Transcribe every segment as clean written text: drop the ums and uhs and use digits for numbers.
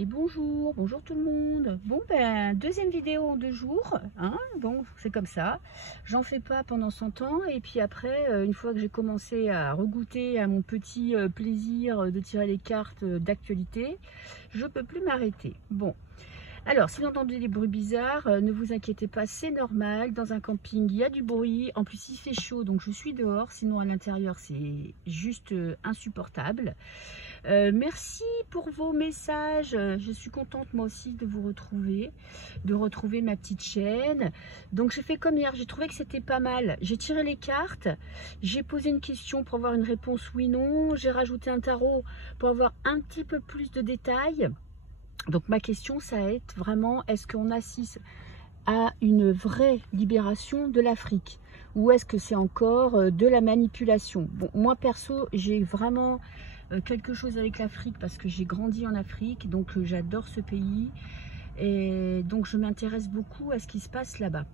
Et bonjour, bonjour tout le monde. Bon ben, deuxième vidéo en 2 jours, hein, bon c'est comme ça. J'en fais pas pendant 100 ans et puis après, une fois que j'ai commencé à regoûter à mon petit plaisir de tirer les cartes d'actualité, je peux plus m'arrêter. Bon, alors si vous entendez des bruits bizarres, ne vous inquiétez pas, c'est normal. Dans un camping, il y a du bruit. En plus, il fait chaud, donc je suis dehors. Sinon, à l'intérieur, c'est juste insupportable. Merci pour vos messages. Je suis contente moi aussi de vous retrouver, de retrouver ma petite chaîne. Donc j'ai fait comme hier, j'ai trouvé que c'était pas mal. J'ai tiré les cartes, j'ai posé une question pour avoir une réponse oui/non. J'ai rajouté un tarot pour avoir un petit peu plus de détails. Donc ma question, ça va être vraiment, est-ce qu'on assiste à une vraie libération de l'Afrique ou est-ce que c'est encore de la manipulation? Bon, moi perso, j'ai vraiment quelque chose avec l'Afrique parce que j'ai grandi en Afrique, donc j'adore ce pays et donc je m'intéresse beaucoup à ce qui se passe là-bas.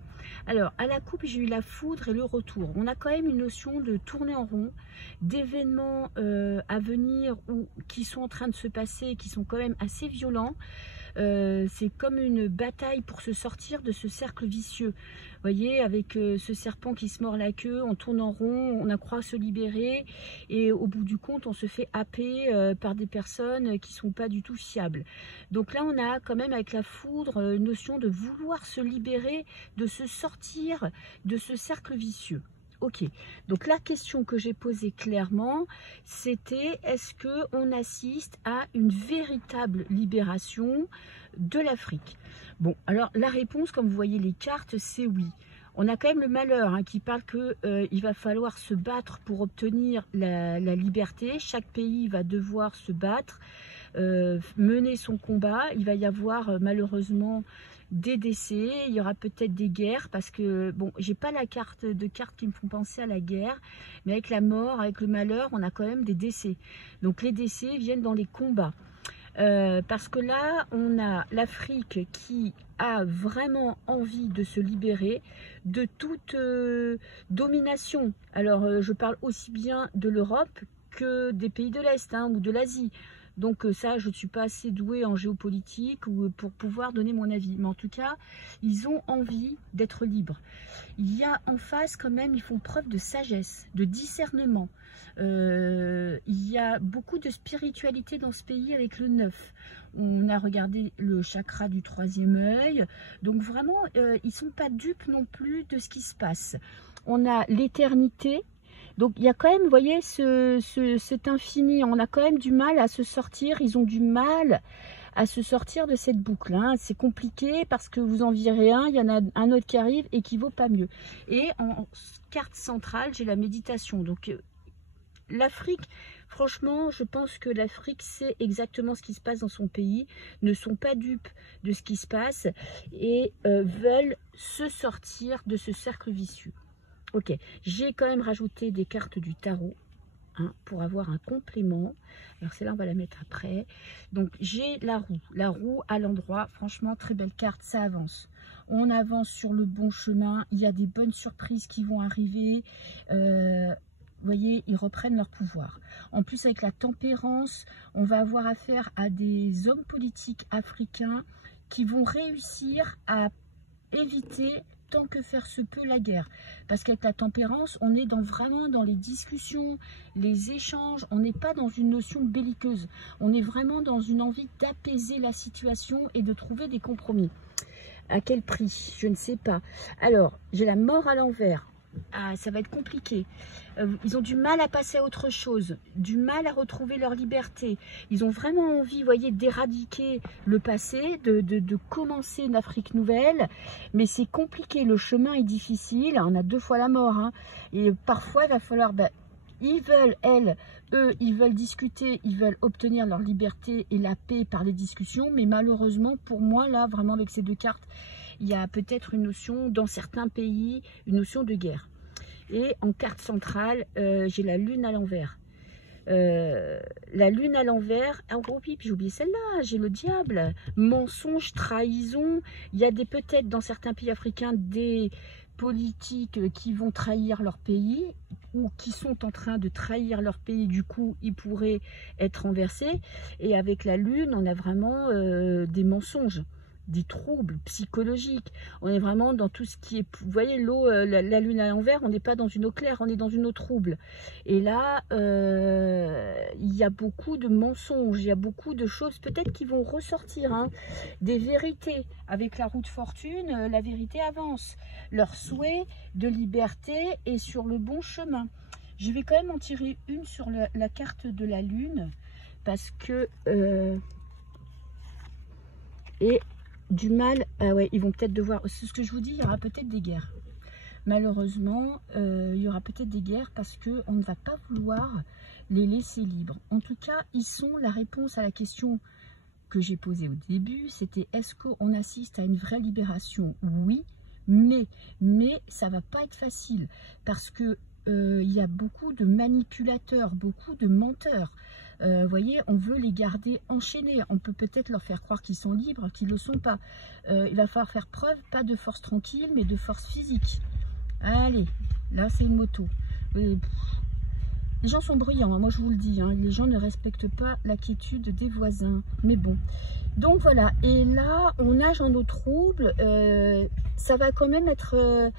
Alors à la coupe, j'ai eu la foudre et le retour. On a quand même une notion de tourner en rond, d'événements à venir ou qui sont en train de se passer et qui sont quand même assez violents. C'est comme une bataille pour se sortir de ce cercle vicieux. Vous voyez, avec ce serpent qui se mord la queue, on tourne en rond, on a croit se libérer et au bout du compte, on se fait happer par des personnes qui ne sont pas du tout fiables. Donc là, on a quand même avec la foudre une notion de vouloir se libérer, de se sortir de ce cercle vicieux. Ok, donc la question que j'ai posée clairement, c'était est-ce qu'on assiste à une véritable libération de l'Afrique? Bon, alors la réponse, comme vous voyez les cartes, c'est oui. On a quand même le malheur hein, qui parle qu'il va falloir se battre pour obtenir la liberté. Chaque pays va devoir se battre, mener son combat. Il va y avoir malheureusement des décès, il y aura peut-être des guerres parce que, bon, j'ai pas la carte de cartes qui me font penser à la guerre, mais avec la mort, avec le malheur, on a quand même des décès. Donc les décès viennent dans les combats. Parce que là, on a l'Afrique qui a vraiment envie de se libérer de toute domination. Alors, je parle aussi bien de l'Europe que des pays de l'Est hein, ou de l'Asie. Donc ça, je ne suis pas assez douée en géopolitique ou pour pouvoir donner mon avis. Mais en tout cas, ils ont envie d'être libres. Il y a en face quand même, ils font preuve de sagesse, de discernement. Il y a beaucoup de spiritualité dans ce pays avec le 9. On a regardé le chakra du 3e œil. Donc vraiment, ils ne sont pas dupes non plus de ce qui se passe. On a l'éternité. Donc il y a quand même, vous voyez, cet infini, on a quand même du mal à se sortir, ils ont du mal à se sortir de cette boucle. Hein. C'est compliqué parce que vous en virez un, il y en a un autre qui arrive et qui vaut pas mieux. Et en carte centrale, j'ai la méditation. Donc l'Afrique, franchement, je pense que l'Afrique sait exactement ce qui se passe dans son pays, ne sont pas dupes de ce qui se passe et veulent se sortir de ce cercle vicieux. Ok, j'ai quand même rajouté des cartes du tarot hein, pour avoir un complément. Alors celle-là, on va la mettre après. Donc j'ai la roue à l'endroit. Franchement, très belle carte, ça avance. On avance sur le bon chemin. Il y a des bonnes surprises qui vont arriver. Vous voyez, ils reprennent leur pouvoir. En plus, avec la tempérance, on va avoir affaire à des hommes politiques africains qui vont réussir à éviter tant que faire se peut la guerre, parce qu'avec la tempérance on est vraiment dans les discussions, les échanges, on n'est pas dans une notion belliqueuse, on est vraiment dans une envie d'apaiser la situation et de trouver des compromis. À quel prix? Je ne sais pas. Alors j'ai la mort à l'envers. Ah, ça va être compliqué. Ils ont du mal à passer à autre chose, du mal à retrouver leur liberté. Ils ont vraiment envie, vous voyez, d'éradiquer le passé, de commencer une Afrique nouvelle. Mais c'est compliqué, le chemin est difficile. On a 2 fois la mort. Hein. Et parfois, il va falloir... ils veulent, eux, ils veulent discuter, ils veulent obtenir leur liberté et la paix par les discussions. Mais malheureusement, pour moi, là, vraiment, avec ces 2 cartes, il y a peut-être une notion, dans certains pays, une notion de guerre. Et en carte centrale, j'ai la lune à l'envers. La lune à l'envers, en gros, puis j'ai oublié celle-là, j'ai le diable, mensonge, trahison. Il y a peut-être dans certains pays africains des politiques qui vont trahir leur pays ou qui sont en train de trahir leur pays, du coup ils pourraient être renversés. Et avec la lune, on a vraiment des mensonges, des troubles psychologiques. On est vraiment dans tout ce qui est, vous voyez l'eau, la lune à l'envers, on n'est pas dans une eau claire, on est dans une eau trouble. Et là il y a beaucoup de mensonges, il y a beaucoup de choses peut-être qui vont ressortir, hein, des vérités. Avec la roue de fortune, la vérité avance, leur souhait de liberté est sur le bon chemin. Je vais quand même en tirer une sur la carte de la lune, parce que et du mal, ah ouais, ils vont peut-être devoir, c'est ce que je vous dis, il y aura peut-être des guerres. Malheureusement, il y aura peut-être des guerres parce qu'on ne va pas vouloir les laisser libres. En tout cas, ils sont la réponse à la question que j'ai posée au début, c'était est-ce qu'on assiste à une vraie libération? Oui, mais ça va pas être facile parce que il y a beaucoup de manipulateurs, beaucoup de menteurs. Vous voyez, on veut les garder enchaînés. On peut peut-être leur faire croire qu'ils sont libres, qu'ils ne le sont pas. Il va falloir faire preuve, pas de force tranquille, mais de force physique. Allez, là c'est une moto. Les gens sont bruyants, hein, moi je vous le dis. Hein, les gens ne respectent pas la quiétude des voisins. Mais bon. Donc voilà, et là on nage en eau trouble. Ça va quand même être...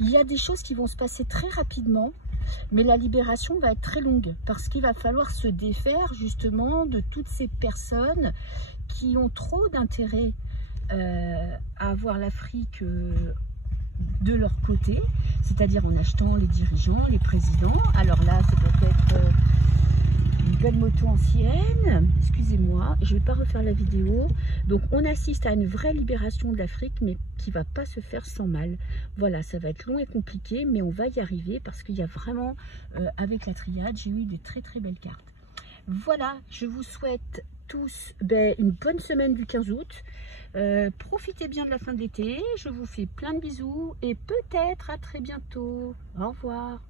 il y a des choses qui vont se passer très rapidement. Mais la libération va être très longue parce qu'il va falloir se défaire justement de toutes ces personnes qui ont trop d'intérêt à avoir l'Afrique de leur côté, c'est-à-dire en achetant les dirigeants, les présidents. Alors là, c'est peut-être une belle moto ancienne, excusez-moi, je ne vais pas refaire la vidéo. Donc on assiste à une vraie libération de l'Afrique, mais qui va pas se faire sans mal. Voilà, ça va être long et compliqué, mais on va y arriver parce qu'il y a vraiment, avec la triade, j'ai eu des très très belles cartes. Voilà, je vous souhaite tous une bonne semaine du 15 août. Profitez bien de la fin de l'été, je vous fais plein de bisous et peut-être à très bientôt. Au revoir.